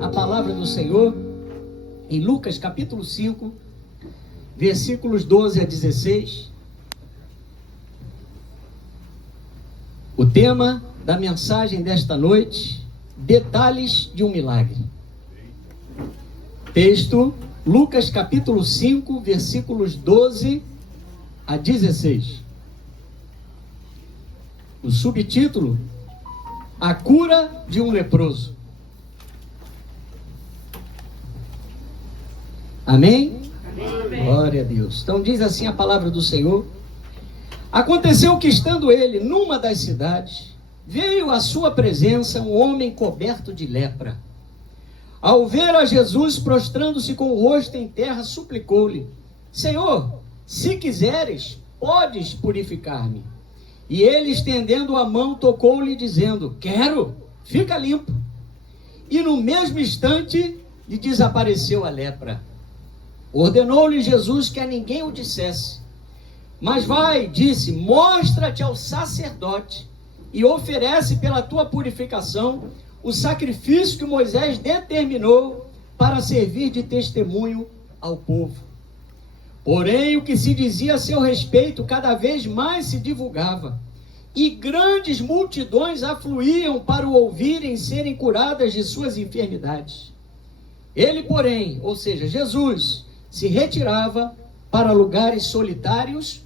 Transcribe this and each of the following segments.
A palavra do Senhor em Lucas capítulo 5, versículos 12 a 16. O tema da mensagem desta noite: detalhes de um milagre. Texto, Lucas capítulo 5, versículos 12 a 16. O subtítulo: a cura de um leproso. Amém? Amém? Glória a Deus. Então diz assim a palavra do Senhor: aconteceu que, estando ele numa das cidades, veio à sua presença um homem coberto de lepra. Ao ver a Jesus, prostrando-se com o rosto em terra, suplicou-lhe: Senhor, se quiseres, podes purificar-me. E ele, estendendo a mão, tocou-lhe, dizendo: quero, fica limpo. E no mesmo instante lhe desapareceu a lepra. Ordenou-lhe Jesus que a ninguém o dissesse. Mas vai, disse, mostra-te ao sacerdote e oferece pela tua purificação o sacrifício que Moisés determinou para servir de testemunho ao povo. Porém, o que se dizia a seu respeito cada vez mais se divulgava, e grandes multidões afluíam para o ouvirem serem curadas de suas enfermidades. Ele, porém, ou seja, Jesus, se retirava para lugares solitários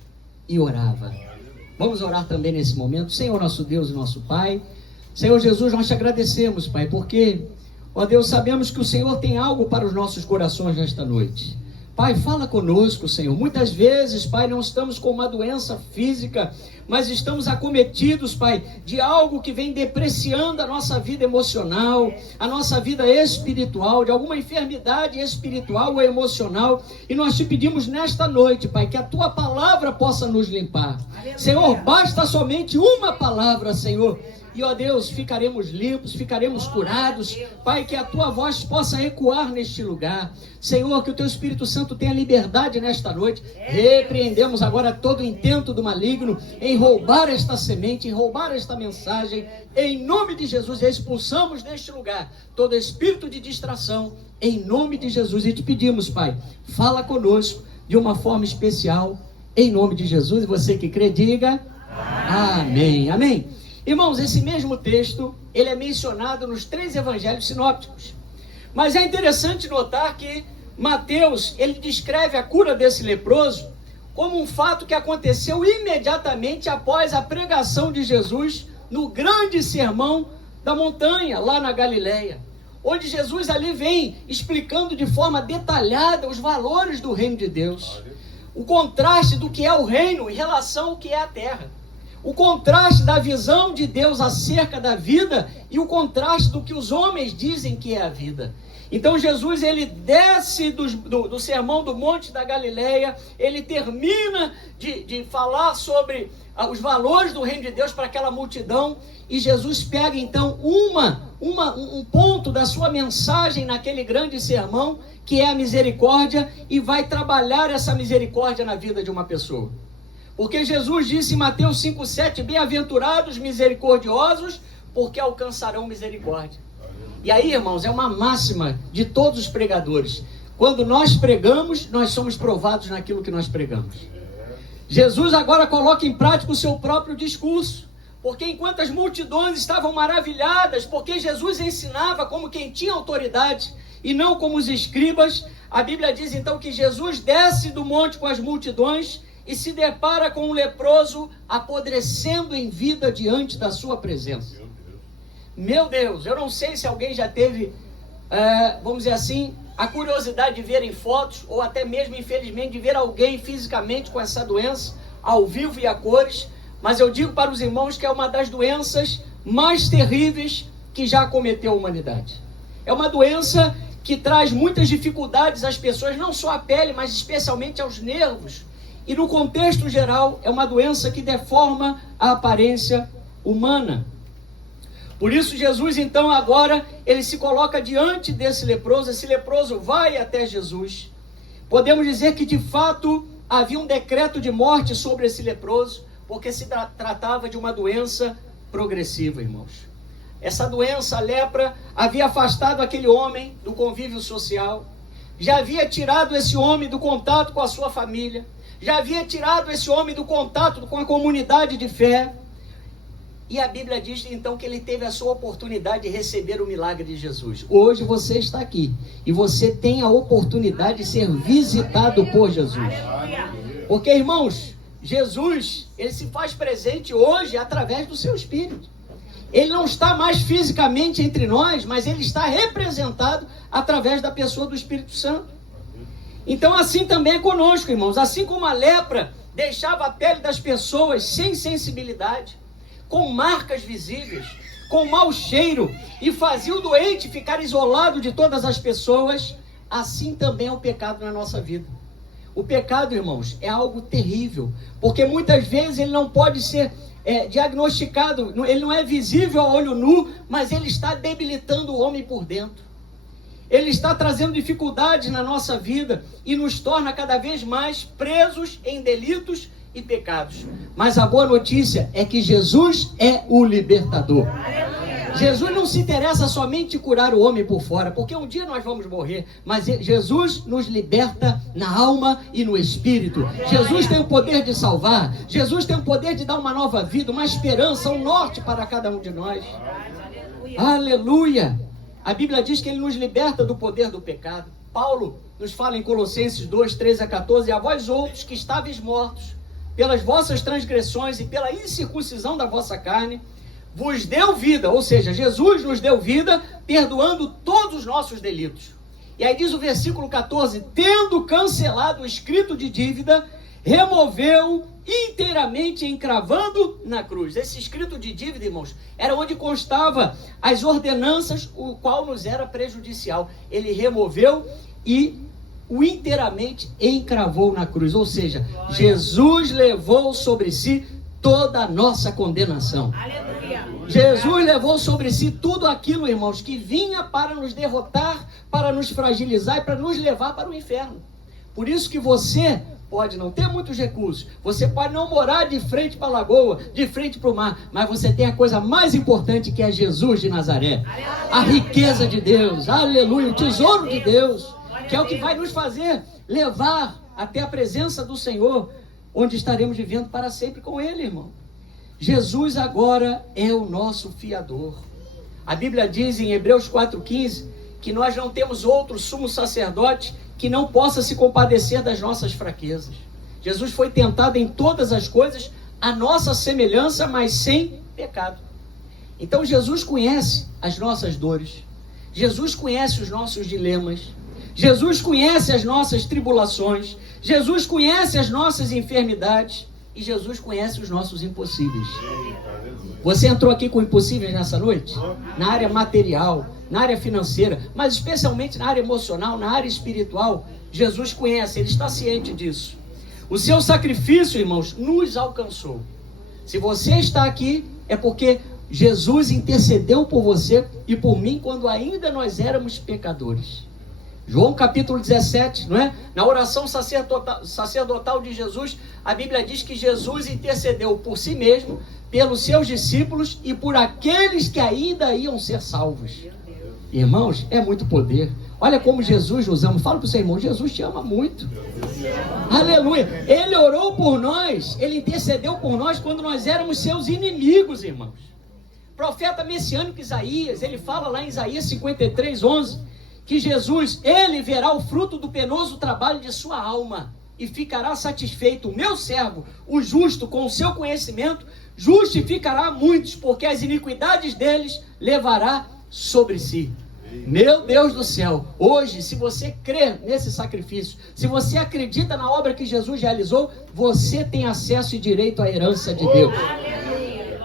e orava. Vamos orar também nesse momento. Senhor nosso Deus e nosso Pai, Senhor Jesus, nós te agradecemos, Pai, porque, ó Deus, sabemos que o Senhor tem algo para os nossos corações nesta noite. Pai, fala conosco, Senhor. Muitas vezes, Pai, não estamos com uma doença física, mas estamos acometidos, Pai, de algo que vem depreciando a nossa vida emocional, a nossa vida espiritual, de alguma enfermidade espiritual ou emocional. E nós te pedimos nesta noite, Pai, que a tua palavra possa nos limpar. Aleluia. Senhor, basta somente uma palavra, Senhor. E, ó Deus, ficaremos limpos, ficaremos curados. Pai, que a tua voz possa ecoar neste lugar. Senhor, que o teu Espírito Santo tenha liberdade nesta noite. Repreendemos agora todo intento do maligno em roubar esta semente, em roubar esta mensagem. Em nome de Jesus, expulsamos neste lugar todo espírito de distração. Em nome de Jesus, e te pedimos, Pai, fala conosco de uma forma especial. Em nome de Jesus, e você que crê, diga amém. Amém. Irmãos, esse mesmo texto, ele é mencionado nos 3 evangelhos sinópticos. Mas é interessante notar que Mateus, ele descreve a cura desse leproso como um fato que aconteceu imediatamente após a pregação de Jesus no grande sermão da montanha, lá na Galileia, onde Jesus ali vem explicando de forma detalhada os valores do reino de Deus, o contraste do que é o reino em relação ao que é a terra. O contraste da visão de Deus acerca da vida e o contraste do que os homens dizem que é a vida. Então Jesus, ele desce do sermão do Monte da Galileia, ele termina de falar sobre os valores do reino de Deus para aquela multidão, e Jesus pega então um ponto da sua mensagem naquele grande sermão, que é a misericórdia, e vai trabalhar essa misericórdia na vida de uma pessoa. Porque Jesus disse em Mateus 5,7, bem-aventurados misericordiosos, porque alcançarão misericórdia. E aí, irmãos, é uma máxima de todos os pregadores. Quando nós pregamos, nós somos provados naquilo que nós pregamos. Jesus agora coloca em prática o seu próprio discurso. Porque enquanto as multidões estavam maravilhadas, porque Jesus ensinava como quem tinha autoridade e não como os escribas, a Bíblia diz então que Jesus desce do monte com as multidões e se depara com um leproso apodrecendo em vida diante da sua presença. Meu Deus, eu não sei se alguém já teve, vamos dizer assim, a curiosidade de ver em fotos, ou até mesmo, infelizmente, de ver alguém fisicamente com essa doença, ao vivo e a cores, mas eu digo para os irmãos que é uma das doenças mais terríveis que já acometeu a humanidade. É uma doença que traz muitas dificuldades às pessoas, não só à pele, mas especialmente aos nervos. E no contexto geral, é uma doença que deforma a aparência humana. Por isso Jesus, então, agora, ele se coloca diante desse leproso. Esse leproso vai até Jesus. Podemos dizer que, de fato, havia um decreto de morte sobre esse leproso, porque se tratava de uma doença progressiva, irmãos. essa doença, a lepra, havia afastado aquele homem do convívio social, já havia tirado esse homem do contato com a sua família, já havia tirado esse homem do contato com a comunidade de fé. E a Bíblia diz então que ele teve a sua oportunidade de receber o milagre de Jesus. Hoje você está aqui e você tem a oportunidade de ser visitado por Jesus. Porque, irmãos, Jesus, ele se faz presente hoje através do seu Espírito. Ele não está mais fisicamente entre nós, mas ele está representado através da pessoa do Espírito Santo. Então assim também é conosco, irmãos. Assim como a lepra deixava a pele das pessoas sem sensibilidade, com marcas visíveis, com mau cheiro, e fazia o doente ficar isolado de todas as pessoas, assim também é o pecado na nossa vida. O pecado, irmãos, é algo terrível, porque muitas vezes ele não pode ser diagnosticado, ele não é visível a olho nu, mas ele está debilitando o homem por dentro. Ele está trazendo dificuldades na nossa vida e nos torna cada vez mais presos em delitos e pecados. Mas a boa notícia é que Jesus é o libertador. Jesus não se interessa somente em curar o homem por fora, porque um dia nós vamos morrer, mas Jesus nos liberta na alma e no espírito. Jesus tem o poder de salvar, Jesus tem o poder de dar uma nova vida, uma esperança, um norte para cada um de nós. Aleluia! A Bíblia diz que ele nos liberta do poder do pecado. Paulo nos fala em Colossenses 2, 13 a 14, a vós outros que estáveis mortos pelas vossas transgressões e pela incircuncisão da vossa carne, vos deu vida, ou seja, Jesus nos deu vida, perdoando todos os nossos delitos. E aí diz o versículo 14, tendo cancelado o escrito de dívida, removeu inteiramente, encravando na cruz. Esse escrito de dívida, irmãos, era onde constava as ordenanças, o qual nos era prejudicial. Ele removeu e o inteiramente encravou na cruz, ou seja, Jesus levou sobre si toda a nossa condenação. Jesus levou sobre si tudo aquilo, irmãos, que vinha para nos derrotar, para nos fragilizar e para nos levar para o inferno. Por isso que você pode não ter muitos recursos, você pode não morar de frente para a lagoa, de frente para o mar, mas você tem a coisa mais importante, que é Jesus de Nazaré. A riqueza de Deus, aleluia, o tesouro de Deus, que é o que vai nos fazer levar até a presença do Senhor, onde estaremos vivendo para sempre com Ele, irmão. Jesus agora é o nosso fiador. A Bíblia diz em Hebreus 4,15 que nós não temos outro sumo sacerdote que não possa se compadecer das nossas fraquezas. Jesus foi tentado em todas as coisas, a nossa semelhança, mas sem pecado. Então Jesus conhece as nossas dores, Jesus conhece os nossos dilemas, Jesus conhece as nossas tribulações, Jesus conhece as nossas enfermidades e Jesus conhece os nossos impossíveis. Você entrou aqui com impossíveis nessa noite? Na área material, na área financeira, mas especialmente na área emocional, na área espiritual. Jesus conhece, Ele está ciente disso. O seu sacrifício, irmãos, nos alcançou. Se você está aqui, é porque Jesus intercedeu por você e por mim quando ainda nós éramos pecadores. João capítulo 17, não é? Na oração sacerdotal de Jesus, a Bíblia diz que Jesus intercedeu por si mesmo, pelos seus discípulos e por aqueles que ainda iam ser salvos. Irmãos, é muito poder. Olha como Jesus nos ama. Fala para o seu irmão, Jesus te ama muito. Aleluia. Ele orou por nós, Ele intercedeu por nós quando nós éramos seus inimigos, irmãos. Profeta messiânico Isaías, ele fala lá em Isaías 53, 11, que Jesus, Ele verá o fruto do penoso trabalho de sua alma e ficará satisfeito. O meu servo, o justo, com o seu conhecimento, justificará muitos, porque as iniquidades deles levará sobre si. Meu Deus do céu, hoje, se você crê nesse sacrifício, se você acredita na obra que Jesus realizou, você tem acesso e direito à herança de Deus.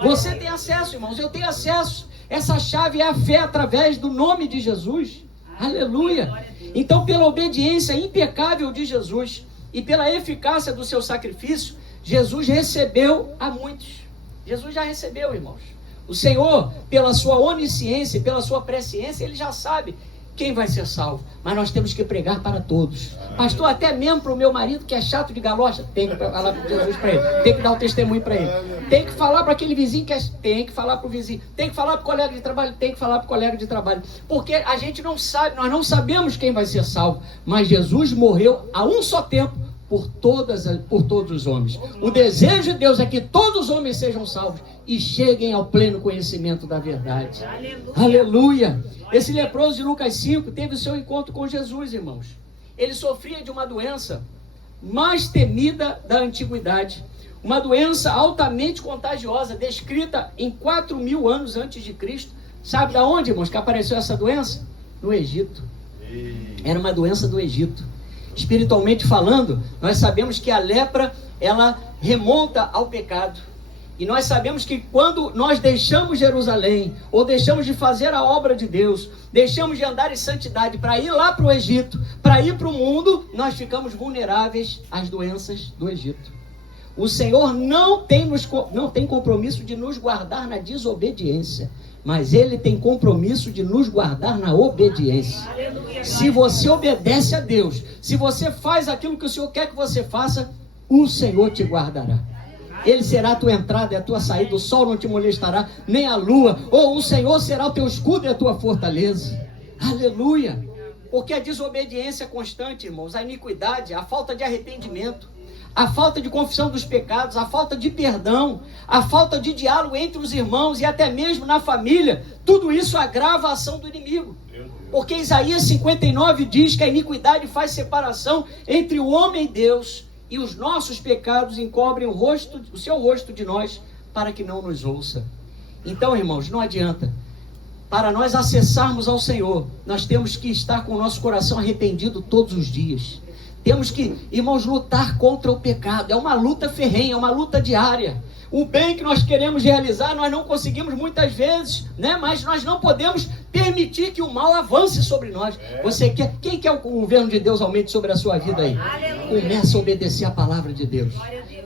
Você tem acesso, irmãos, eu tenho acesso. Essa chave é a fé através do nome de Jesus. Aleluia. Então, pela obediência impecável de Jesus e pela eficácia do seu sacrifício, Jesus recebeu a muitos. Jesus já recebeu, irmãos. O Senhor, pela sua onisciência, pela sua presciência, Ele já sabe quem vai ser salvo, mas nós temos que pregar para todos. Pastor, até mesmo para o meu marido que é chato de galocha, tem que falar para Jesus para ele, tem que dar o testemunho para ele, tem que falar para aquele vizinho que tem que falar para o vizinho, tem que falar para o colega de trabalho, tem que falar para o colega de trabalho, porque a gente não sabe, nós não sabemos quem vai ser salvo, mas Jesus morreu a um só tempo por todos os homens. O desejo de Deus é que todos os homens sejam salvos e cheguem ao pleno conhecimento da verdade. Aleluia. Aleluia. Esse leproso de Lucas 5 teve o seu encontro com Jesus, irmãos. Ele sofria de uma doença mais temida da antiguidade, uma doença altamente contagiosa, descrita em 4.000 anos antes de Cristo. Sabe de onde, irmãos, que apareceu essa doença? No Egito. Era uma doença do Egito. Espiritualmente falando, nós sabemos que a lepra, ela remonta ao pecado. E nós sabemos que quando nós deixamos Jerusalém, ou deixamos de fazer a obra de Deus, deixamos de andar em santidade para ir lá para o Egito, para ir para o mundo, nós ficamos vulneráveis às doenças do Egito. O Senhor não tem compromisso de nos guardar na desobediência, mas Ele tem compromisso de nos guardar na obediência. Aleluia. Se você obedece a Deus, se você faz aquilo que o Senhor quer que você faça, o Senhor te guardará. Ele será a tua entrada e a tua saída, o sol não te molestará, nem a lua, ou o Senhor será o teu escudo e a tua fortaleza. Aleluia! Porque a desobediência constante, irmãos, a iniquidade, a falta de arrependimento, a falta de confissão dos pecados, a falta de perdão, a falta de diálogo entre os irmãos e até mesmo na família, tudo isso agrava a ação do inimigo. Porque Isaías 59 diz que a iniquidade faz separação entre o homem e Deus, e os nossos pecados encobrem o seu rosto de nós, para que não nos ouça. Então, irmãos, não adianta. Para nós acessarmos ao Senhor, nós temos que estar com o nosso coração arrependido todos os dias. Temos que, irmãos, lutar contra o pecado. É uma luta ferrenha, é uma luta diária. O bem que nós queremos realizar, nós não conseguimos muitas vezes, né? Mas nós não podemos permitir que o mal avance sobre nós. Você quer? Quem quer o governo de Deus aumente sobre a sua vida aí? Começa a obedecer a palavra de Deus.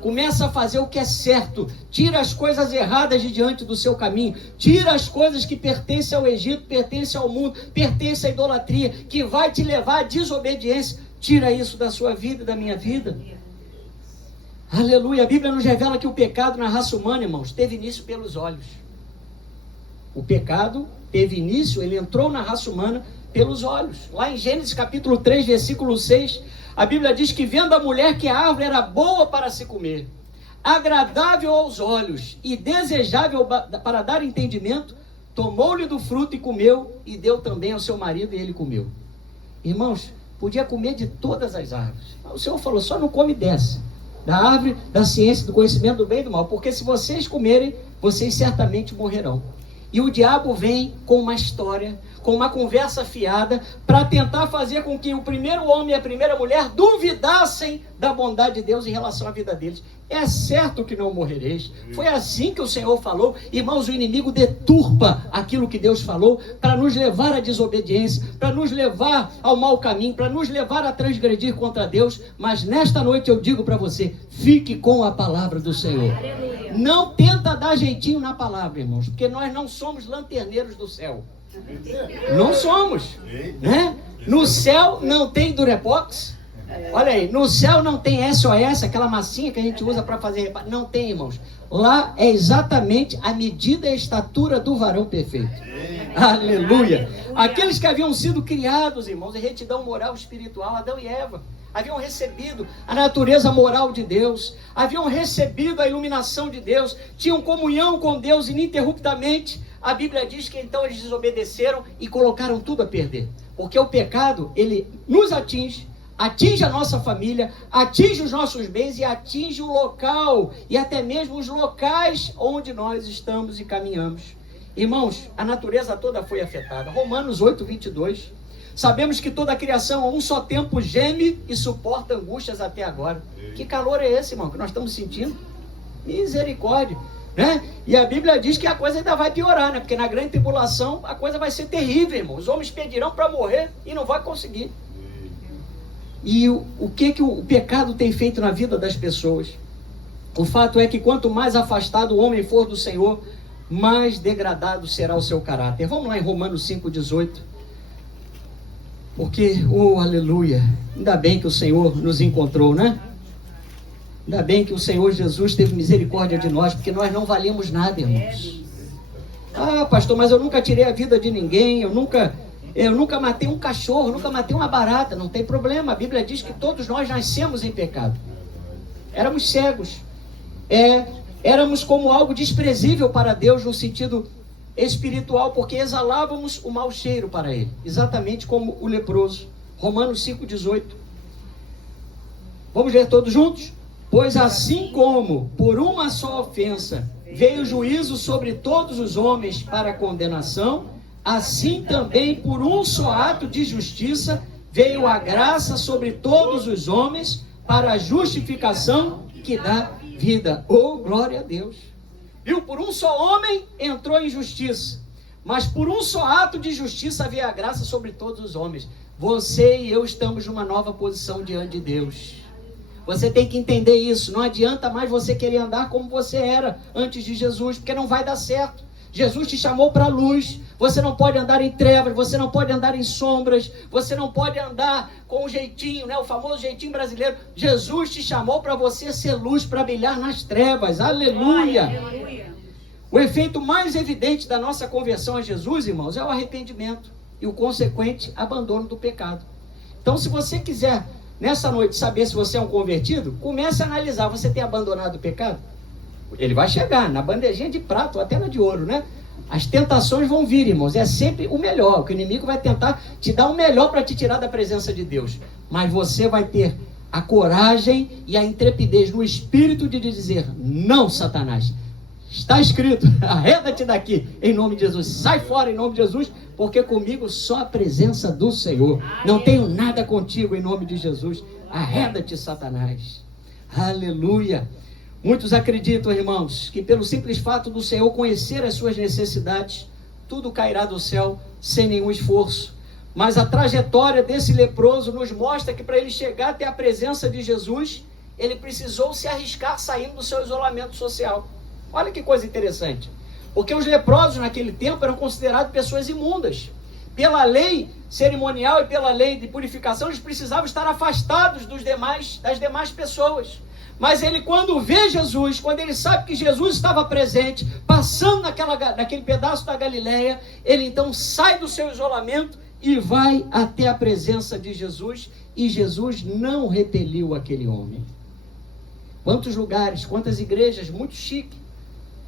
Começa a fazer o que é certo. Tira as coisas erradas de diante do seu caminho. Tira as coisas que pertencem ao Egito, pertencem ao mundo, pertencem à idolatria, que vai te levar à desobediência. Tira isso da sua vida e da minha vida. Aleluia. A Bíblia nos revela que o pecado na raça humana, irmãos, teve início pelos olhos. O pecado teve início, ele entrou na raça humana pelos olhos. Lá em Gênesis capítulo 3, versículo 6, a Bíblia diz que vendo a mulher que a árvore era boa para se comer, agradável aos olhos e desejável para dar entendimento, tomou-lhe do fruto e comeu, e deu também ao seu marido e ele comeu. Irmãos, podia comer de todas as árvores. O Senhor falou, só não come dessa, da árvore da ciência, do conhecimento do bem e do mal, porque se vocês comerem, vocês certamente morrerão. E o diabo vem com uma história, com uma conversa fiada, para tentar fazer com que o primeiro homem e a primeira mulher duvidassem da bondade de Deus em relação à vida deles. É certo que não morrereis. Foi assim que o Senhor falou. Irmãos, o inimigo deturpa aquilo que Deus falou para nos levar à desobediência, para nos levar ao mau caminho, para nos levar a transgredir contra Deus. Mas nesta noite eu digo para você, fique com a palavra do Senhor. Aleluia. Não tenta dar jeitinho na palavra, irmãos, porque nós não somos lanterneiros do céu. Não somos, né? No céu não tem Durepox. Olha aí, no céu não tem SOS, aquela massinha que a gente usa para fazer. Não tem, irmãos. Lá é exatamente a medida e a estatura do varão perfeito. Aleluia. Aqueles que haviam sido criados, irmãos, em retidão moral espiritual, Adão e Eva, haviam recebido a natureza moral de Deus, haviam recebido a iluminação de Deus, tinham comunhão com Deus ininterruptamente. A Bíblia diz que então eles desobedeceram e colocaram tudo a perder. Porque o pecado, ele nos atinge a nossa família, atinge os nossos bens e atinge o local e até mesmo os locais onde nós estamos e caminhamos. Irmãos, a natureza toda foi afetada. Romanos 8, 22. Sabemos que toda a criação a um só tempo geme e suporta angústias até agora. Que calor é esse, irmão, que nós estamos sentindo? Misericórdia, né? E a Bíblia diz que a coisa ainda vai piorar, né? Porque na grande tribulação a coisa vai ser terrível, irmão. Os homens pedirão para morrer e não vai conseguir. E o que o pecado tem feito na vida das pessoas? O fato é que quanto mais afastado o homem for do Senhor, mais degradado será o seu caráter. Vamos lá em Romanos 5,18. Porque, oh, aleluia, ainda bem que o Senhor nos encontrou, né? Ainda bem que o Senhor Jesus teve misericórdia de nós, porque nós não valemos nada, irmãos. Ah, pastor, mas eu nunca tirei a vida de ninguém, eu nunca matei um cachorro, nunca matei uma barata. Não tem problema, a Bíblia diz que todos nós nascemos em pecado. Éramos cegos, éramos como algo desprezível para Deus no sentido espiritual, porque exalávamos o mau cheiro para Ele, exatamente como o leproso. Romanos 5,18. Vamos ler todos juntos? Pois assim como por uma só ofensa veio o juízo sobre todos os homens para condenação, assim também por um só ato de justiça veio a graça sobre todos os homens para a justificação que dá vida. Oh, glória a Deus! Viu? Por um só homem entrou em justiça, mas por um só ato de justiça veio a graça sobre todos os homens. Você e eu estamos numa nova posição diante de Deus. Você tem que entender isso. Não adianta mais você querer andar como você era antes de Jesus, porque não vai dar certo. Jesus te chamou para a luz. Você não pode andar em trevas, você não pode andar em sombras, você não pode andar com um jeitinho, né? O famoso jeitinho brasileiro. Jesus te chamou para você ser luz, para brilhar nas trevas. Aleluia! Aleluia! O efeito mais evidente da nossa conversão a Jesus, irmãos, é o arrependimento e o consequente abandono do pecado. Então, se você quiser nessa noite saber se você é um convertido, comece a analisar. Você tem abandonado o pecado? Ele vai chegar na bandejinha de prata ou até na de ouro, né? As tentações vão vir, irmãos. É sempre o melhor. O inimigo vai tentar te dar o melhor para te tirar da presença de Deus. Mas você vai ter a coragem e a intrepidez no espírito de dizer: não, Satanás. Está escrito, arreda-te daqui, em nome de Jesus. Sai fora, em nome de Jesus, porque comigo só a presença do Senhor. Não tenho nada contigo, em nome de Jesus. Arreda-te, Satanás. Aleluia. Muitos acreditam, irmãos, que pelo simples fato do Senhor conhecer as suas necessidades, tudo cairá do céu sem nenhum esforço. Mas a trajetória desse leproso nos mostra que para ele chegar até a presença de Jesus, ele precisou se arriscar saindo do seu isolamento social. Olha que coisa interessante. Porque os leprosos naquele tempo eram considerados pessoas imundas. Pela lei cerimonial e pela lei de purificação, eles precisavam estar afastados das demais pessoas. Mas ele, quando vê Jesus, quando ele sabe que Jesus estava presente, passando naquele pedaço da Galileia, ele então sai do seu isolamento e vai até a presença de Jesus. E Jesus não repeliu aquele homem. Quantos lugares, quantas igrejas muito chique,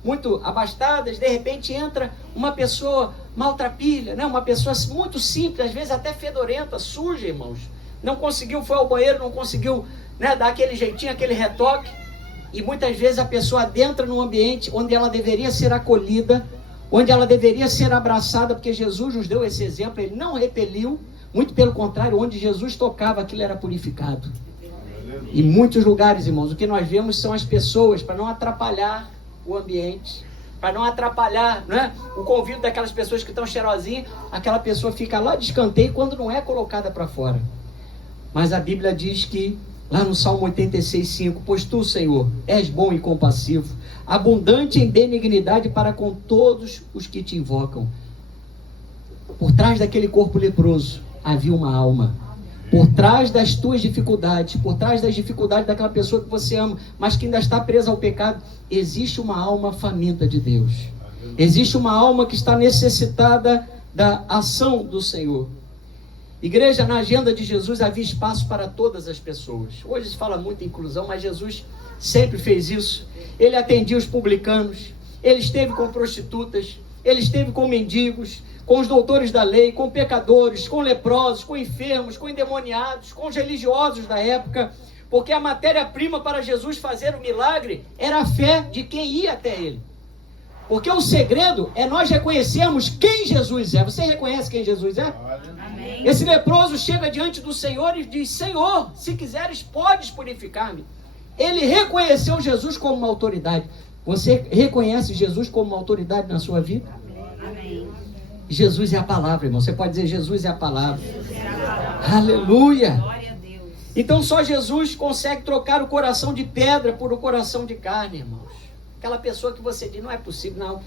muito abastadas, de repente entra uma pessoa maltrapilha, né? Uma pessoa muito simples, às vezes até fedorenta, suja, irmãos. Não conseguiu, foi ao banheiro, não conseguiu, né, dar aquele jeitinho, aquele retoque. E muitas vezes a pessoa adentra num ambiente onde ela deveria ser acolhida, onde ela deveria ser abraçada, porque Jesus nos deu esse exemplo. Ele não repeliu, muito pelo contrário, onde Jesus tocava, aquilo era purificado. Em muitos lugares, irmãos, o que nós vemos são as pessoas, para não atrapalhar o ambiente, para não atrapalhar, né, o convívio daquelas pessoas que estão cheirosinhas, aquela pessoa fica lá de escanteio quando não é colocada para fora. Mas a Bíblia diz que, lá no Salmo 86:5, pois tu, Senhor, és bom e compassivo, abundante em benignidade para com todos os que te invocam. Por trás daquele corpo leproso havia uma alma. Por trás das tuas dificuldades, por trás das dificuldades daquela pessoa que você ama, mas que ainda está presa ao pecado, existe uma alma faminta de Deus. Existe uma alma que está necessitada da ação do Senhor. Igreja, na agenda de Jesus havia espaço para todas as pessoas. Hoje se fala muito em inclusão, mas Jesus sempre fez isso. Ele atendia os publicanos, ele esteve com prostitutas, ele esteve com mendigos, com os doutores da lei, com pecadores, com leprosos, com enfermos, com endemoniados, com os religiosos da época, porque a matéria-prima para Jesus fazer o milagre era a fé de quem ia até ele. Porque o segredo é nós reconhecermos quem Jesus é. Você reconhece quem Jesus é? Amém. Esse leproso chega diante do Senhor e diz: Senhor, se quiseres, podes purificar-me. Ele reconheceu Jesus como uma autoridade. Você reconhece Jesus como uma autoridade na sua vida? Amém. Jesus é a palavra, irmão. Você pode dizer: Jesus é a palavra. Aleluia. Glória a Deus. Então só Jesus consegue trocar o coração de pedra por um coração de carne, irmãos. Aquela pessoa que você diz: não é possível,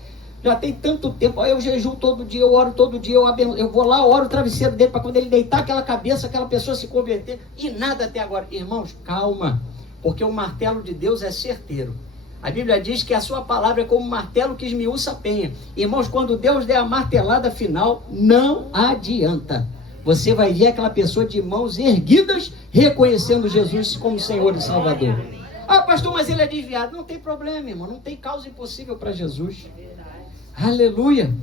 Já tem tanto tempo. Eu jejuo todo dia, eu oro todo dia, eu vou lá, oro o travesseiro dele para quando ele deitar aquela cabeça, aquela pessoa se converter. E nada até agora. Irmãos, calma. Porque o martelo de Deus é certeiro. A Bíblia diz que a sua palavra é como um martelo que esmiuça a penha. Irmãos, quando Deus der a martelada final, não adianta. Você vai ver aquela pessoa de mãos erguidas, reconhecendo Jesus como Senhor e Salvador. Ah, pastor, mas ele é desviado. Não tem problema, irmão. Não tem causa impossível para Jesus. Aleluia.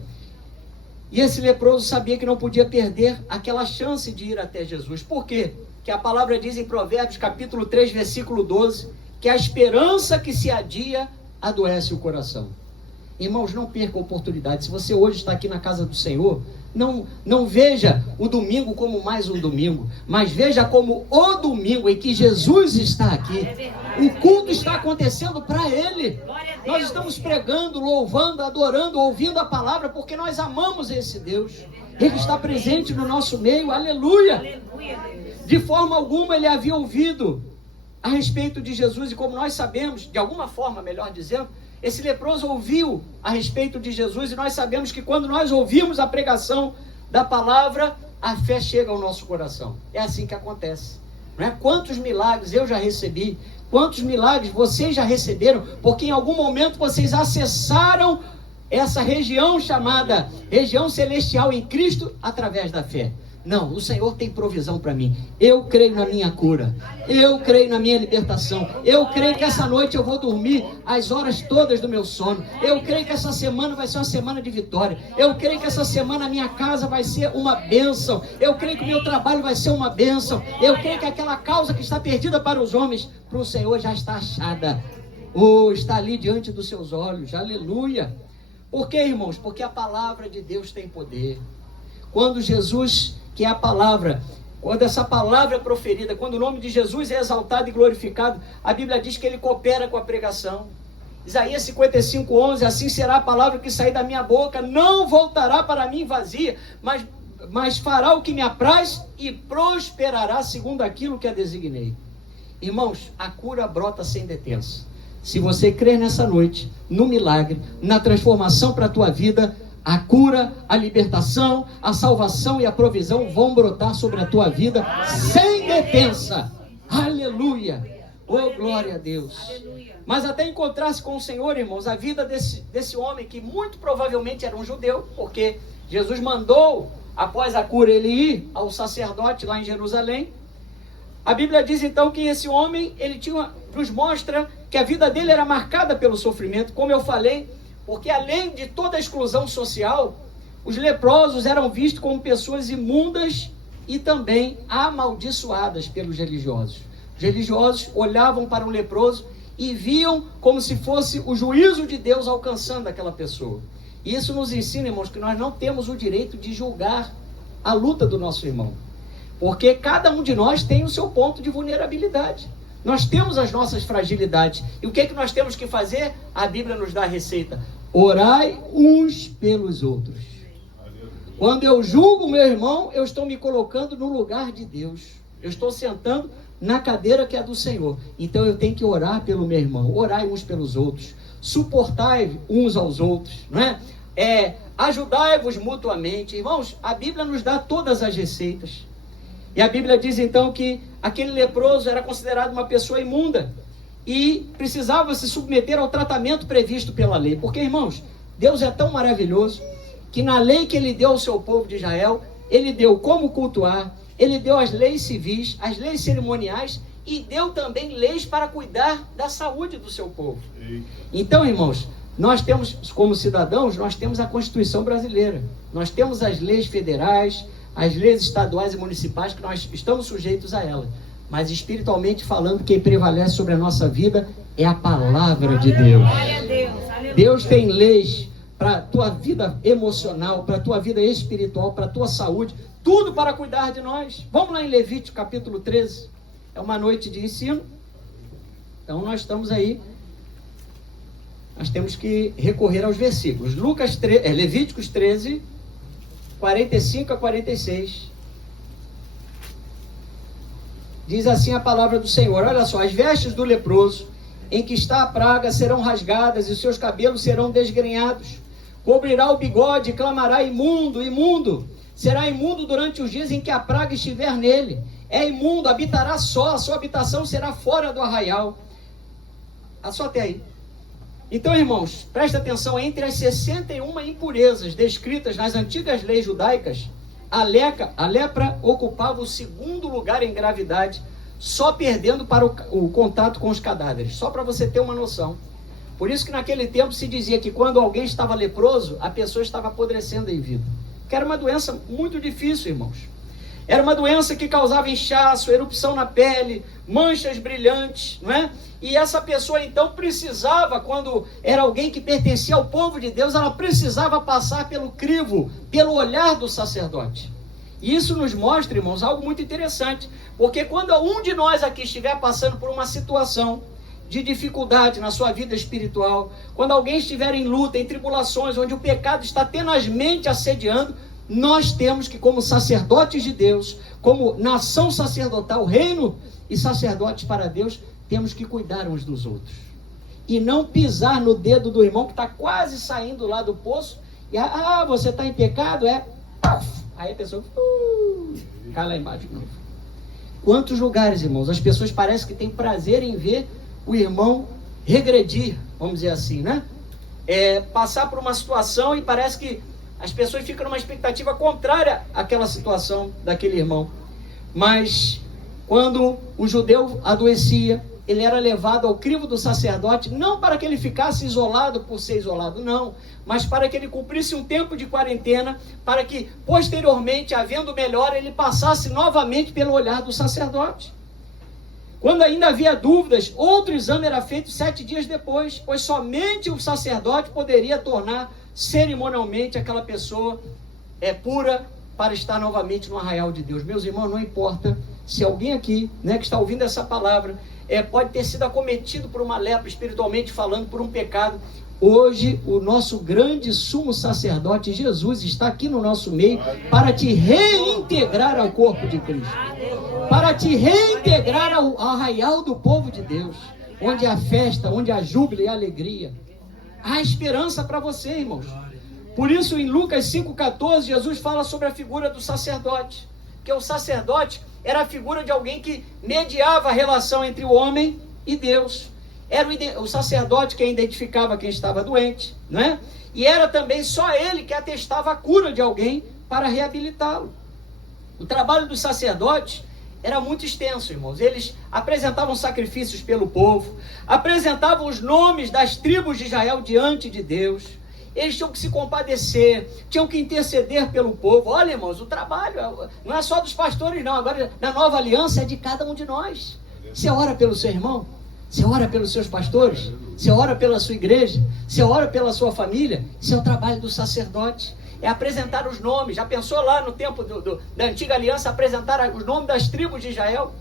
E esse leproso sabia que não podia perder aquela chance de ir até Jesus. Por quê? Que a palavra diz em Provérbios, capítulo 3, versículo 12, que a esperança que se adia adoece o coração. Irmãos, não perca a oportunidade. Se você hoje está aqui na casa do Senhor, não veja o domingo como mais um domingo, mas veja como o domingo em que Jesus está aqui. O culto está acontecendo para Ele. Nós estamos pregando, louvando, adorando, ouvindo a palavra, porque nós amamos esse Deus. Ele está presente no nosso meio, aleluia. De forma alguma ele havia ouvido a respeito de Jesus, e como nós sabemos, de alguma forma, melhor dizendo, esse leproso ouviu a respeito de Jesus, e nós sabemos que quando nós ouvimos a pregação da palavra, a fé chega ao nosso coração. É assim que acontece, não é? Quantos milagres eu já recebi, quantos milagres vocês já receberam, porque em algum momento vocês acessaram essa região chamada região celestial em Cristo através da fé. Não, o Senhor tem provisão para mim. Eu creio na minha cura. Eu creio na minha libertação. Eu creio que essa noite eu vou dormir as horas todas do meu sono. Eu creio que essa semana vai ser uma semana de vitória. Eu creio que essa semana a minha casa vai ser uma bênção. Eu creio que o meu trabalho vai ser uma bênção. Eu creio que aquela causa que está perdida para os homens, para o Senhor já está achada. Está ali diante dos seus olhos. Aleluia. Por quê, irmãos? Porque a palavra de Deus tem poder. Quando Jesus, que é a palavra, quando essa palavra é proferida, quando o nome de Jesus é exaltado e glorificado, a Bíblia diz que ele coopera com a pregação. Isaías 55:11, assim será a palavra que sair da minha boca, não voltará para mim vazia, mas fará o que me apraz e prosperará segundo aquilo que a designei. Irmãos, a cura brota sem detença. Se você crer nessa noite, no milagre, na transformação para a tua vida, a cura, a libertação, a salvação e a provisão vão brotar sobre a tua vida sem detença. Aleluia! Oh, glória a Deus! Mas até encontrar-se com o Senhor, irmãos, a vida desse homem, que muito provavelmente era um judeu, porque Jesus mandou, após a cura, ele ir ao sacerdote lá em Jerusalém. A Bíblia diz então que esse homem, nos mostra que a vida dele era marcada pelo sofrimento, como eu falei, porque além de toda a exclusão social, os leprosos eram vistos como pessoas imundas e também amaldiçoadas pelos religiosos. Os religiosos olhavam para um leproso e viam como se fosse o juízo de Deus alcançando aquela pessoa. E isso nos ensina, irmãos, que nós não temos o direito de julgar a luta do nosso irmão. Porque cada um de nós tem o seu ponto de vulnerabilidade. Nós temos as nossas fragilidades. E o que é que nós temos que fazer? A Bíblia nos dá a receita. Orai uns pelos outros. Quando eu julgo o meu irmão, eu estou me colocando no lugar de Deus. Eu estou sentando na cadeira que é do Senhor. Então eu tenho que orar pelo meu irmão. Orai uns pelos outros. Suportai uns aos outros. Não é? Ajudai-vos mutuamente. Irmãos, a Bíblia nos dá todas as receitas. E a Bíblia diz então que aquele leproso era considerado uma pessoa imunda e precisava se submeter ao tratamento previsto pela lei. Porque, irmãos, Deus é tão maravilhoso que na lei que ele deu ao seu povo de Israel, ele deu como cultuar, ele deu as leis civis, as leis cerimoniais e deu também leis para cuidar da saúde do seu povo. Então, irmãos, nós temos, como cidadãos, nós temos a Constituição brasileira, nós temos as leis federais, as leis estaduais e municipais, que nós estamos sujeitos a elas. Mas espiritualmente falando, quem prevalece sobre a nossa vida é a palavra de Deus. Deus tem leis para a tua vida emocional, para a tua vida espiritual, para a tua saúde, tudo para cuidar de nós. Vamos lá em Levítico capítulo 13. É uma noite de ensino. Então nós estamos aí. Nós temos que recorrer aos versículos. Levíticos 13, 45 a 46. Diz assim a palavra do Senhor. Olha só, as vestes do leproso em que está a praga serão rasgadas e os seus cabelos serão desgrenhados. cobrirá o bigode e clamará: imundo, imundo. Será imundo durante os dias em que a praga estiver nele. É imundo, habitará só, a sua habitação será fora do arraial. Só até aí. Então, irmãos, presta atenção, entre as 61 impurezas descritas nas antigas leis judaicas, a lepra ocupava o segundo lugar em gravidade, só perdendo para o contato com os cadáveres. Só para você ter uma noção. Por isso que naquele tempo se dizia que quando alguém estava leproso, a pessoa estava apodrecendo em vida. Que era uma doença muito difícil, irmãos. Era uma doença que causava inchaço, erupção na pele, manchas brilhantes, não é? E essa pessoa então precisava, quando era alguém que pertencia ao povo de Deus, ela precisava passar pelo crivo, pelo olhar do sacerdote. E isso nos mostra, irmãos, algo muito interessante, porque quando um de nós aqui estiver passando por uma situação de dificuldade na sua vida espiritual, quando alguém estiver em luta, em tribulações, onde o pecado está tenazmente assediando, nós temos que, como sacerdotes de Deus, como nação sacerdotal, reino e sacerdotes para Deus, temos que cuidar uns dos outros. E não pisar no dedo do irmão que está quase saindo lá do poço, e você está em pecado, aí a pessoa cai lá embaixo de novo. Quantos lugares, irmãos, as pessoas parecem que têm prazer em ver o irmão regredir, vamos dizer assim, né? Passar por uma situação e parece que as pessoas ficam numa expectativa contrária àquela situação daquele irmão. Mas quando o judeu adoecia, ele era levado ao crivo do sacerdote, não para que ele ficasse isolado por ser isolado, não, mas para que ele cumprisse um tempo de quarentena, para que posteriormente, havendo melhora, ele passasse novamente pelo olhar do sacerdote. Quando ainda havia dúvidas, outro exame era feito 7 dias depois, pois somente o sacerdote poderia tornar cerimonialmente aquela pessoa pura para estar novamente no arraial de Deus. Meus irmãos, não importa se alguém aqui, né, que está ouvindo essa palavra, pode ter sido acometido por uma lepra, espiritualmente falando, por um pecado. Hoje, o nosso grande sumo sacerdote, Jesus, está aqui no nosso meio para te reintegrar ao corpo de Cristo. Para te reintegrar ao arraial do povo de Deus, onde há festa, onde há júbilo e alegria. Há esperança para você, irmãos. Por isso, em Lucas 5,14, Jesus fala sobre a figura do sacerdote. Que o sacerdote era a figura de alguém que mediava a relação entre o homem e Deus. Era o sacerdote quem identificava quem estava doente, né? E era também só ele que atestava a cura de alguém para reabilitá-lo. O trabalho dos sacerdotes era muito extenso, irmãos. Eles apresentavam sacrifícios pelo povo, apresentavam os nomes das tribos de Israel diante de Deus. Eles tinham que se compadecer, tinham que interceder pelo povo. Olha, irmãos, o trabalho não é só dos pastores, não. Agora, na nova aliança, é de cada um de nós. Você ora pelo seu irmão? Você ora pelos seus pastores? Você ora pela sua igreja? Você ora pela sua família? Isso é o trabalho do sacerdote. É apresentar os nomes. Já pensou lá no tempo da antiga aliança, apresentar os nomes das tribos de Israel?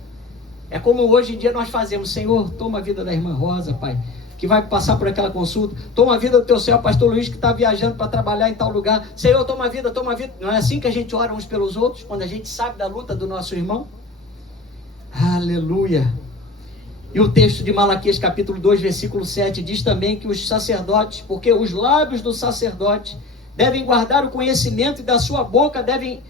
É como hoje em dia nós fazemos. Senhor, toma a vida da irmã Rosa, Pai, que vai passar por aquela consulta. Toma a vida do teu céu, pastor Luiz, que está viajando para trabalhar em tal lugar. Senhor, toma a vida, toma a vida. Não é assim que a gente ora uns pelos outros, quando a gente sabe da luta do nosso irmão? Aleluia. E o texto de Malaquias capítulo 2, versículo 7, diz também que os sacerdotes, porque os lábios do sacerdote devem guardar o conhecimento, e da sua boca devem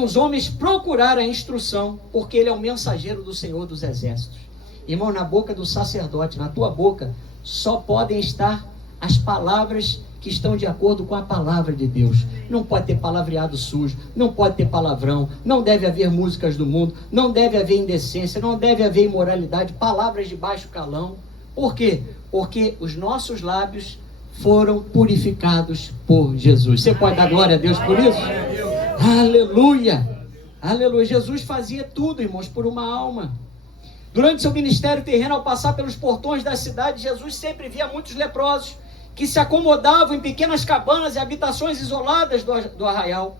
os homens procurar a instrução, porque ele é o mensageiro do Senhor dos Exércitos. Irmão, na boca do sacerdote, na tua boca, só podem estar as palavras que estão de acordo com a palavra de Deus. Não pode ter palavreado sujo, não pode ter palavrão, não deve haver músicas do mundo, não deve haver indecência, não deve haver imoralidade, palavras de baixo calão. Por quê? Porque os nossos lábios foram purificados por Jesus. Você pode dar glória a Deus por isso? Aleluia! Aleluia! Jesus fazia tudo, irmãos, por uma alma. Durante seu ministério terreno, ao passar pelos portões da cidade, Jesus sempre via muitos leprosos que se acomodavam em pequenas cabanas e habitações isoladas do arraial.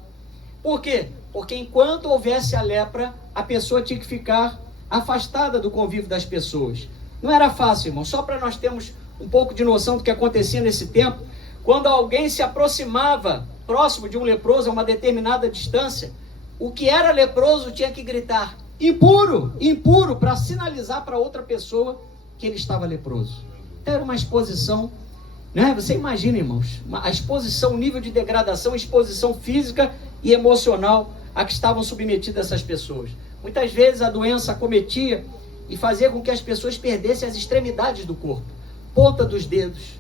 Por quê? Porque enquanto houvesse a lepra, a pessoa tinha que ficar afastada do convívio das pessoas. Não era fácil, irmão. Só para nós termos um pouco de noção do que acontecia nesse tempo, quando alguém se aproximava próximo de um leproso a uma determinada distância, o que era leproso tinha que gritar: impuro, impuro, para sinalizar para outra pessoa que ele estava leproso. Então era uma exposição Né? Você imagina, irmãos, a exposição, o nível de degradação, exposição física e emocional a que estavam submetidas essas pessoas. Muitas vezes a doença acometia e fazia com que as pessoas perdessem as extremidades do corpo. Ponta dos dedos,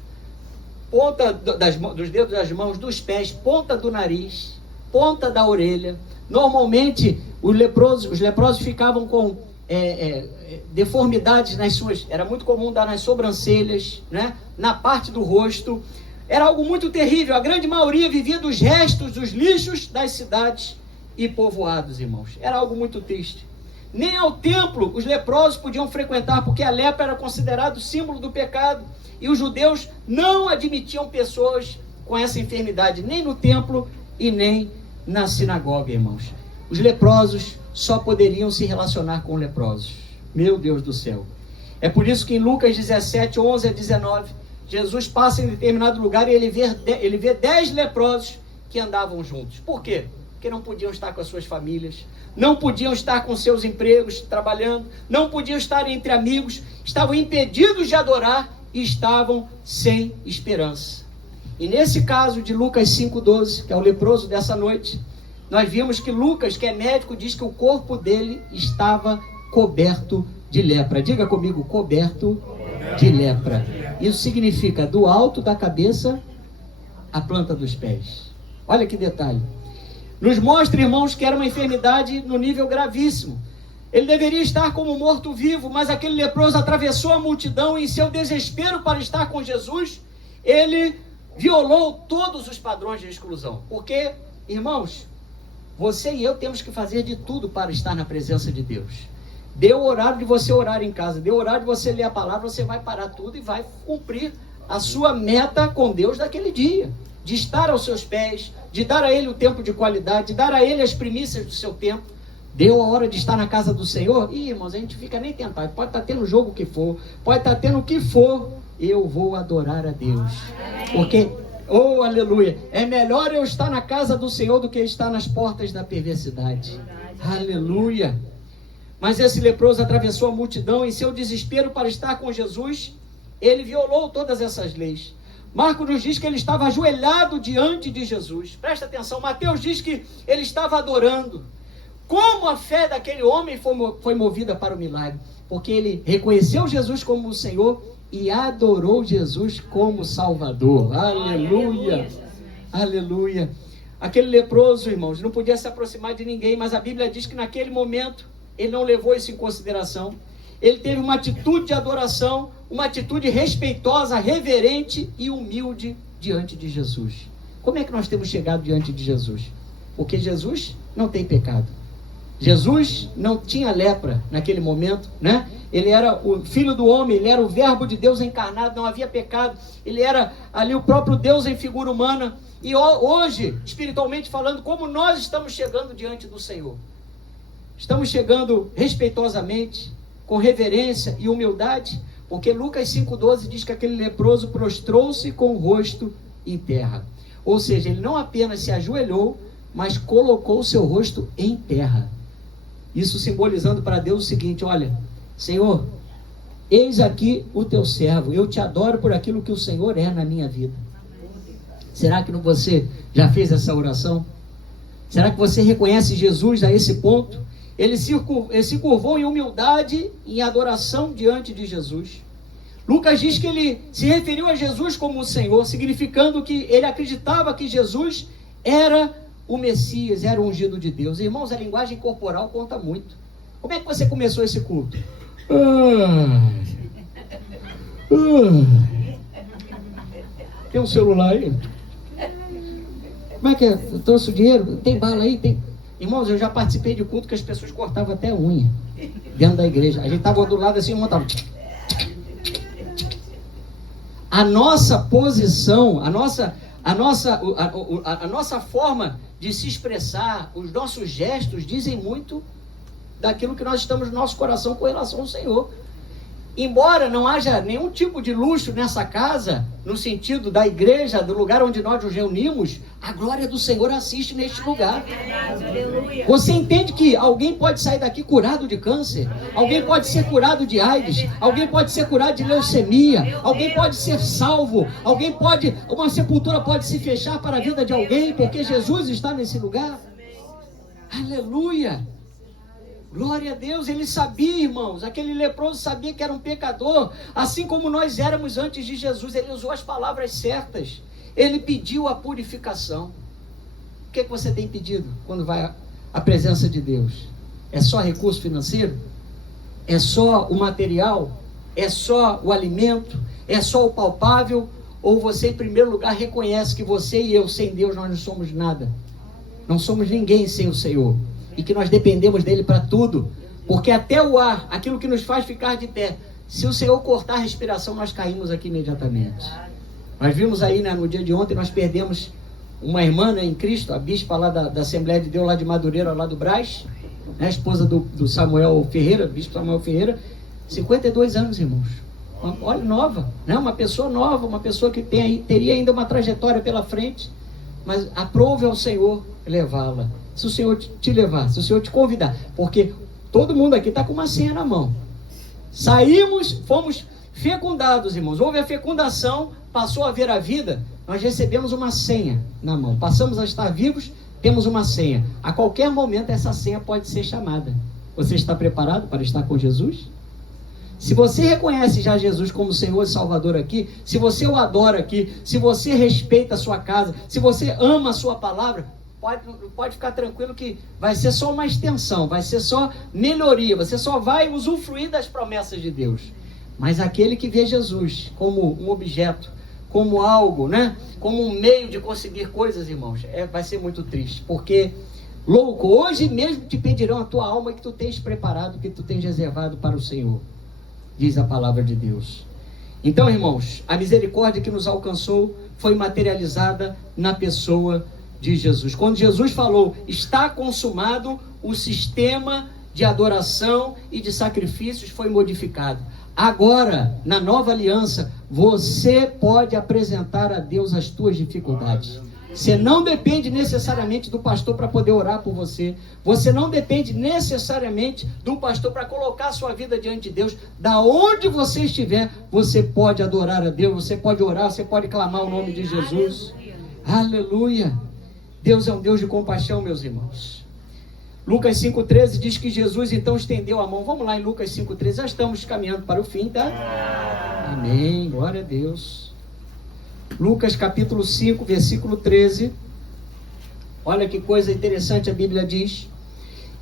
ponta dos dedos das mãos, dos pés, ponta do nariz, ponta da orelha. Normalmente os leprosos ficavam com deformidades nas suas, era muito comum dar nas sobrancelhas, né? Na parte do rosto. Era algo muito terrível. A grande maioria vivia dos restos, dos lixos das cidades e povoados, irmãos. Era algo muito triste. Nem ao templo os leprosos podiam frequentar, porque a lepra era considerado símbolo do pecado, e os judeus não admitiam pessoas com essa enfermidade, nem no templo e nem na sinagoga, irmãos. Os leprosos só poderiam se relacionar com leprosos. Meu Deus do céu. É por isso que em Lucas 17, 11 a 19, Jesus passa em determinado lugar e ele vê 10 leprosos que andavam juntos. Por quê? Porque não podiam estar com as suas famílias, não podiam estar com seus empregos, trabalhando, não podiam estar entre amigos, estavam impedidos de adorar e estavam sem esperança. E nesse caso de Lucas 5,12, que é o leproso dessa noite, nós vimos que Lucas, que é médico, diz que o corpo dele estava coberto de lepra. Diga comigo, coberto de lepra. Isso significa do alto da cabeça à planta dos pés. Olha que detalhe. Nos mostra, irmãos, que era uma enfermidade no nível gravíssimo. Ele deveria estar como morto-vivo, mas aquele leproso atravessou a multidão e em seu desespero para estar com Jesus, ele violou todos os padrões de exclusão. Porque, irmãos, você e eu temos que fazer de tudo para estar na presença de Deus. Deu o horário de você orar em casa, deu o horário de você ler a palavra, você vai parar tudo e vai cumprir a sua meta com Deus daquele dia. De estar aos seus pés, de dar a Ele o tempo de qualidade, de dar a Ele as primícias do seu tempo. Deu a hora de estar na casa do Senhor? Ih, irmãos, a gente fica nem tentado. Pode estar tendo jogo que for, pode estar tendo o que for, eu vou adorar a Deus. Porque, oh, aleluia, é melhor eu estar na casa do Senhor do que estar nas portas da perversidade. Aleluia. Mas esse leproso atravessou a multidão em seu desespero para estar com Jesus. Ele violou todas essas leis. Marcos nos diz que ele estava ajoelhado diante de Jesus. Presta atenção, Mateus diz que ele estava adorando. Como a fé daquele homem foi movida para o milagre? Porque ele reconheceu Jesus como o Senhor e adorou Jesus como Salvador. Aleluia! Aleluia! Aquele leproso, irmãos, não podia se aproximar de ninguém, mas a Bíblia diz que naquele momento ele não levou isso em consideração. Ele teve uma atitude de adoração, uma atitude respeitosa, reverente e humilde diante de Jesus. Como é que nós temos chegado diante de Jesus? Porque Jesus não tem pecado. Jesus não tinha lepra naquele momento, né? Ele era o Filho do homem, ele era o Verbo de Deus encarnado, não havia pecado. Ele era ali o próprio Deus em figura humana. E hoje, espiritualmente falando, como nós estamos chegando diante do Senhor? Estamos chegando respeitosamente, com reverência e humildade, porque Lucas 5,12 diz que aquele leproso prostrou-se com o rosto em terra. Ou seja, ele não apenas se ajoelhou, mas colocou o seu rosto em terra. Isso simbolizando para Deus o seguinte: olha, Senhor, eis aqui o teu servo, eu te adoro por aquilo que o Senhor é na minha vida. Será que você já fez essa oração? Será que você reconhece Jesus a esse ponto? Ele se curvou em humildade e em adoração diante de Jesus. Lucas diz que ele se referiu a Jesus como o Senhor, significando que ele acreditava que Jesus era o Messias, era o ungido de Deus. Irmãos, a linguagem corporal conta muito. Como é que você começou esse culto? Tem um celular aí? Como é que é? Eu trouxe o dinheiro? Tem bala aí? Tem... Irmãos, eu já participei de culto que as pessoas cortavam até a unha dentro da igreja. A gente estava do lado assim e montava. A nossa posição, a nossa forma de se expressar, os nossos gestos dizem muito daquilo que nós estamos no nosso coração com relação ao Senhor. embora não haja nenhum tipo de luxo nessa casa, no sentido da igreja, do lugar onde nós nos reunimos, a glória do Senhor assiste neste lugar. Você entende que alguém pode sair daqui curado de câncer, alguém pode ser curado de AIDS, alguém pode ser curado de leucemia, alguém pode ser salvo, uma sepultura pode se fechar para a vida de alguém, porque Jesus está nesse lugar. Aleluia! Glória a Deus. Ele sabia, irmãos, aquele leproso sabia que era um pecador, assim como nós éramos antes de Jesus. Ele usou as palavras certas, ele pediu a purificação. O que você tem pedido quando vai à presença de Deus? É só recurso financeiro? É só o material? É só o alimento? É só o palpável? Ou você, em primeiro lugar, reconhece que você e eu, sem Deus, nós não somos nada? Não somos ninguém sem o Senhor. E que nós dependemos dele para tudo. Porque até o ar, aquilo que nos faz ficar de pé, se o Senhor cortar a respiração, nós caímos aqui imediatamente. Nós vimos aí, né, no dia de ontem, nós perdemos uma irmã, né, em Cristo, a bispa lá da Assembleia de Deus, lá de Madureira, lá do Brás, né, a esposa do Samuel Ferreira, bispo Samuel Ferreira, 52 anos, irmãos. Olha, nova, né? Uma pessoa nova, uma pessoa que teria ainda uma trajetória pela frente, mas aprove ao Senhor levá-la. Se o Senhor te levar, se o Senhor te convidar, porque todo mundo aqui está com uma senha na mão. Saímos, fomos fecundados, irmãos. Houve a fecundação, passou a haver a vida, nós recebemos uma senha na mão. Passamos a estar vivos, temos uma senha. A qualquer momento essa senha pode ser chamada. Você está preparado para estar com Jesus? Se você reconhece já Jesus como Senhor e Salvador aqui, se você o adora aqui, se você respeita a sua casa, se você ama a sua palavra, pode ficar tranquilo que vai ser só uma extensão, vai ser só melhoria, você só vai usufruir das promessas de Deus. Mas aquele que vê Jesus como um objeto, como algo, né? Como um meio de conseguir coisas, irmãos, vai ser muito triste, porque louco, hoje mesmo te pedirão a tua alma que tu tens preparado, que tu tens reservado para o Senhor, diz a palavra de Deus. Então, irmãos, a misericórdia que nos alcançou foi materializada na pessoa de Jesus. Quando Jesus falou, está consumado, o sistema de adoração e de sacrifícios foi modificado. Agora, na nova aliança, você pode apresentar a Deus as tuas dificuldades. Você não depende necessariamente do pastor para poder orar por você. Você não depende necessariamente do pastor para colocar a sua vida diante de Deus. Da onde você estiver, você pode adorar a Deus, você pode orar, você pode clamar o nome de Jesus. Aleluia! Deus é um Deus de compaixão, meus irmãos. Lucas 5,13 diz que Jesus então estendeu a mão. Vamos lá em Lucas 5,13, já estamos caminhando para o fim, tá? Amém, glória a Deus. Lucas capítulo 5, versículo 13. Olha que coisa interessante a Bíblia diz.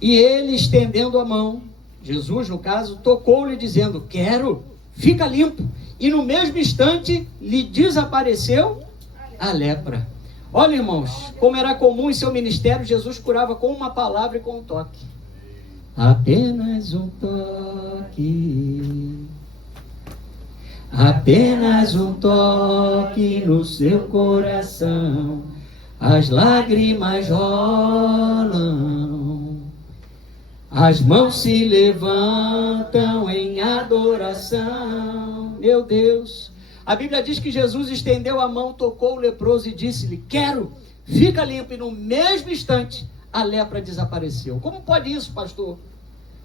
E ele, estendendo a mão, Jesus no caso, tocou-lhe dizendo, quero, fica limpo. E no mesmo instante lhe desapareceu a lepra. Olha, irmãos, como era comum em seu ministério, Jesus curava com uma palavra e com um toque. Apenas um toque. Apenas um toque no seu coração. As lágrimas rolam. As mãos se levantam em adoração. Meu Deus. A Bíblia diz que Jesus estendeu a mão, tocou o leproso e disse-lhe, quero, fica limpo. E no mesmo instante, a lepra desapareceu. Como pode isso, pastor?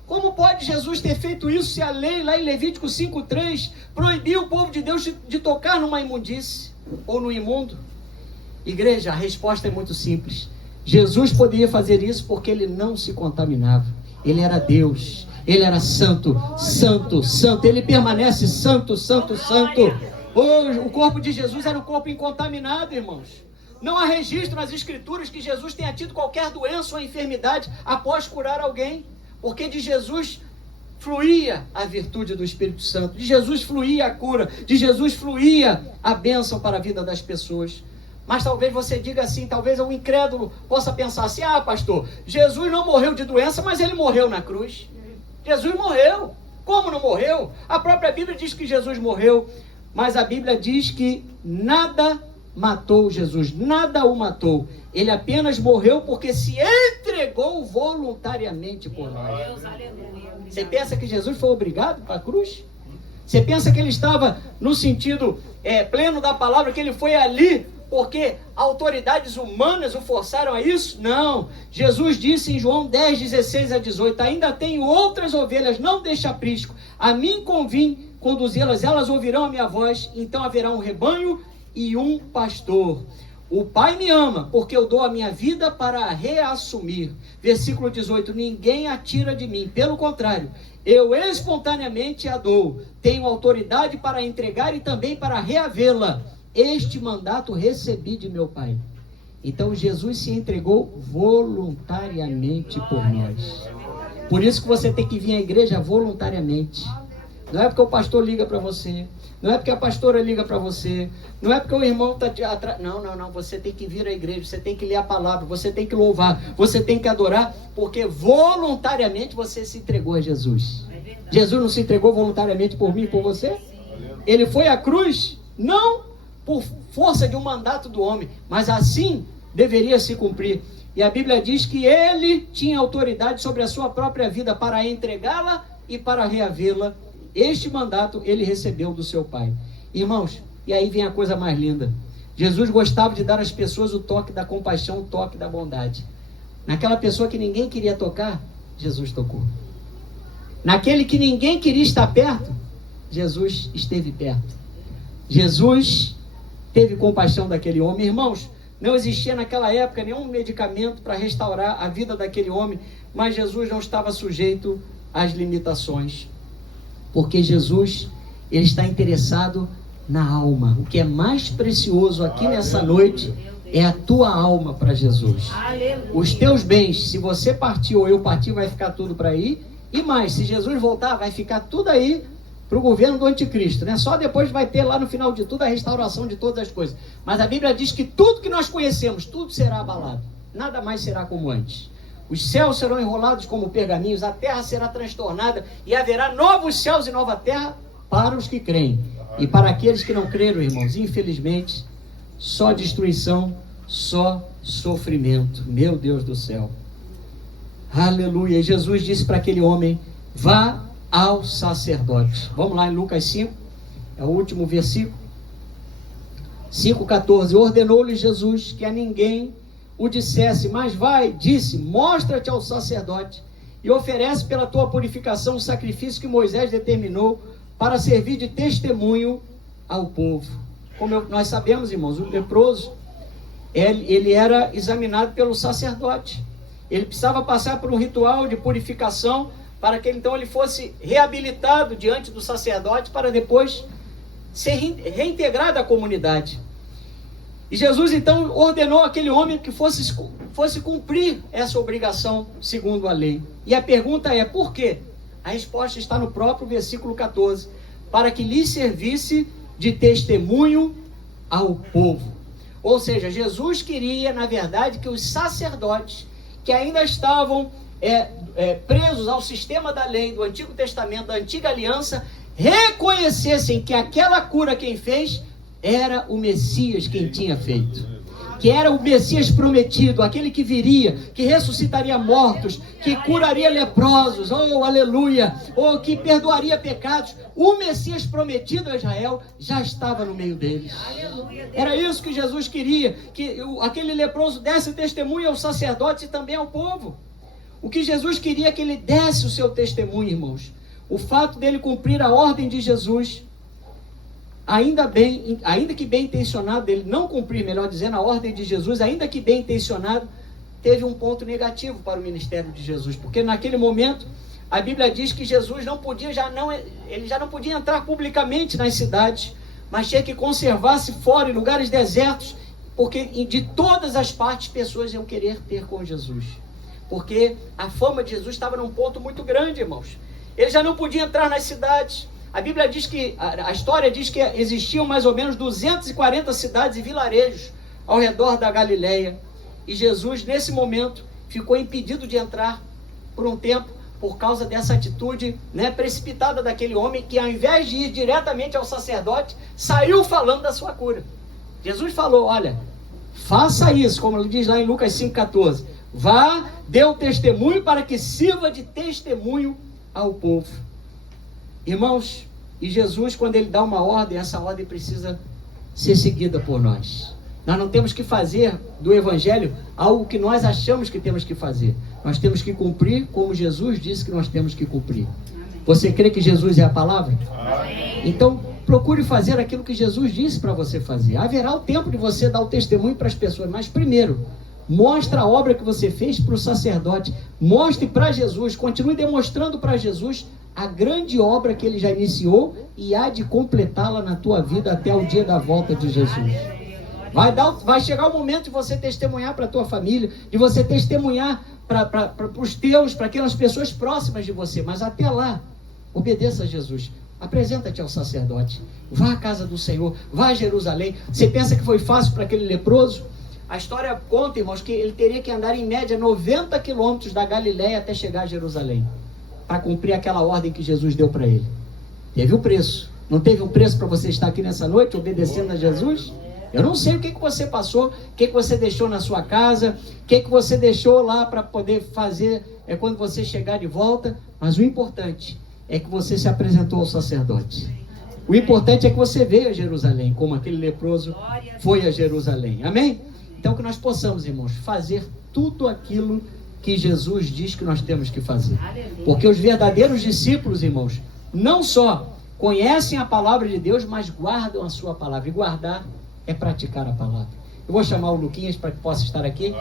Como pode Jesus ter feito isso se a lei lá em Levítico 5,3 proibiu o povo de Deus de tocar numa imundície ou no imundo? Igreja, a resposta é muito simples. Jesus poderia fazer isso porque ele não se contaminava. Ele era Deus. Ele era santo, santo, santo. Ele permanece santo, santo, santo. O corpo de Jesus era um corpo incontaminado, irmãos. Não há registro nas escrituras que Jesus tenha tido qualquer doença ou enfermidade após curar alguém, porque de Jesus fluía a virtude do Espírito Santo, de Jesus fluía a cura, de Jesus fluía a bênção para a vida das pessoas. Mas talvez você diga assim, talvez um incrédulo possa pensar assim, pastor, Jesus não morreu de doença, mas ele morreu na cruz. Jesus morreu. Como não morreu? A própria Bíblia diz que Jesus morreu, mas a Bíblia diz que nada matou Jesus, nada o matou. Ele apenas morreu porque se entregou voluntariamente por nós. Você pensa que Jesus foi obrigado para a cruz? Você pensa que ele estava no sentido pleno da palavra, que ele foi ali porque autoridades humanas o forçaram a isso? Não. Jesus disse em João 10, 16 a 18, ainda tenho outras ovelhas, não deste aprisco. A mim convém conduzi-las, elas ouvirão a minha voz, então haverá um rebanho e um pastor. O Pai me ama, porque eu dou a minha vida para a reassumir. Versículo 18, ninguém a tira de mim, pelo contrário, eu espontaneamente a dou. Tenho autoridade para entregar e também para reavê-la. Este mandato recebi de meu Pai. Então Jesus se entregou voluntariamente por nós. Por isso que você tem que vir à igreja voluntariamente. Não é porque o pastor liga para você, não é porque a pastora liga para você, não é porque o irmão está atrás. Não. Você tem que vir à igreja, você tem que ler a palavra, você tem que louvar, você tem que adorar, porque voluntariamente você se entregou a Jesus. Jesus não se entregou voluntariamente por mim e por você? Ele foi à cruz, não por força de um mandato do homem, mas assim deveria se cumprir. E a Bíblia diz que ele tinha autoridade sobre a sua própria vida para entregá-la e para reavê-la. Este mandato ele recebeu do seu Pai. Irmãos, e aí vem a coisa mais linda. Jesus gostava de dar às pessoas o toque da compaixão, o toque da bondade. Naquela pessoa que ninguém queria tocar, Jesus tocou. Naquele que ninguém queria estar perto, Jesus esteve perto. Jesus teve compaixão daquele homem. Irmãos, não existia naquela época nenhum medicamento para restaurar a vida daquele homem, mas Jesus não estava sujeito às limitações. Porque Jesus, ele está interessado na alma. O que é mais precioso aqui nessa noite é a tua alma para Jesus. Os teus bens, se você partir ou eu partir, vai ficar tudo para aí. E mais, se Jesus voltar, vai ficar tudo aí para o governo do anticristo, né? Só depois vai ter lá no final de tudo a restauração de todas as coisas. Mas a Bíblia diz que tudo que nós conhecemos, tudo será abalado. Nada mais será como antes. Os céus serão enrolados como pergaminhos, a terra será transtornada e haverá novos céus e nova terra para os que creem. E para aqueles que não creram, irmãos, infelizmente, só destruição, só sofrimento. Meu Deus do céu. Aleluia. E Jesus disse para aquele homem, vá ao sacerdote. Vamos lá em Lucas 5, é o último versículo. 5,14. Ordenou-lhe Jesus que a ninguém o dissesse, mas vai, disse, mostra-te ao sacerdote e oferece pela tua purificação o sacrifício que Moisés determinou para servir de testemunho ao povo. Como nós sabemos, irmãos, o leproso, ele era examinado pelo sacerdote. Ele precisava passar por um ritual de purificação para que então ele fosse reabilitado diante do sacerdote para depois ser reintegrado à comunidade. E Jesus então ordenou aquele homem que fosse cumprir essa obrigação segundo a lei. E a pergunta é, por quê? A resposta está no próprio versículo 14. Para que lhe servisse de testemunho ao povo. Ou seja, Jesus queria, na verdade, que os sacerdotes que ainda estavam presos ao sistema da lei do Antigo Testamento, da Antiga Aliança, reconhecessem que aquela cura quem fez era o Messias quem tinha feito, que era o Messias prometido, aquele que viria, que ressuscitaria mortos, que curaria leprosos, oh aleluia, ou que perdoaria pecados. O Messias prometido a Israel já estava no meio deles. Era isso que Jesus queria, que aquele leproso desse testemunho aos sacerdotes e também ao povo. O que Jesus queria é que ele desse o seu testemunho, irmãos. O fato dele cumprir a ordem de Jesus, ainda que bem intencionado, dele não cumprir, melhor dizendo, a ordem de Jesus, ainda que bem intencionado, teve um ponto negativo para o ministério de Jesus, porque naquele momento a Bíblia diz que Jesus ele já não podia entrar publicamente nas cidades, mas tinha que conservar-se fora, em lugares desertos, porque de todas as partes pessoas iam querer ter com Jesus, porque a fama de Jesus estava num ponto muito grande, irmãos. Ele já não podia entrar nas cidades. A Bíblia diz que, a história diz que existiam mais ou menos 240 cidades e vilarejos ao redor da Galileia. E Jesus, nesse momento, ficou impedido de entrar por um tempo, por causa dessa atitude precipitada daquele homem, que ao invés de ir diretamente ao sacerdote, saiu falando da sua cura. Jesus falou, olha, faça isso, como ele diz lá em Lucas 5,14. Vá, dê o testemunho para que sirva de testemunho ao povo. Irmãos, E Jesus, quando ele dá uma ordem, essa ordem precisa ser seguida por nós. Nós não temos que fazer do Evangelho algo que nós achamos que temos que fazer. Nós temos que cumprir como Jesus disse que nós temos que cumprir. Você crê que Jesus é a palavra? Amém. Então, procure fazer aquilo que Jesus disse para você fazer. Haverá o tempo de você dar o testemunho para as pessoas, mas primeiro, mostre a obra que você fez para o sacerdote. Mostre para Jesus, continue demonstrando para Jesus a grande obra que ele já iniciou e há de completá-la na tua vida até o dia da volta de Jesus. Vai chegar o momento de você testemunhar para a tua família, de você testemunhar para os teus, para aquelas pessoas próximas de você, mas até lá, obedeça a Jesus. Apresenta-te ao sacerdote, vá à casa do Senhor, vá a Jerusalém. Você pensa que foi fácil para aquele leproso? A história conta, irmãos, que ele teria que andar em média 90 quilômetros da Galileia até chegar a Jerusalém, para cumprir aquela ordem que Jesus deu para ele. Teve um preço. Não teve um preço para você estar aqui nessa noite obedecendo a Jesus? Eu não sei o que você passou, o que você deixou na sua casa, o que você deixou lá para poder fazer quando você chegar de volta, mas o importante é que você se apresentou ao sacerdote. O importante é que você veio a Jerusalém, como aquele leproso foi a Jerusalém. Amém? Então que nós possamos, irmãos, fazer tudo aquilo que Jesus diz que nós temos que fazer. Porque os verdadeiros discípulos, irmãos, não só conhecem a palavra de Deus, mas guardam a sua palavra. E guardar é praticar a palavra. Eu vou chamar o Luquinhas para que possa estar aqui.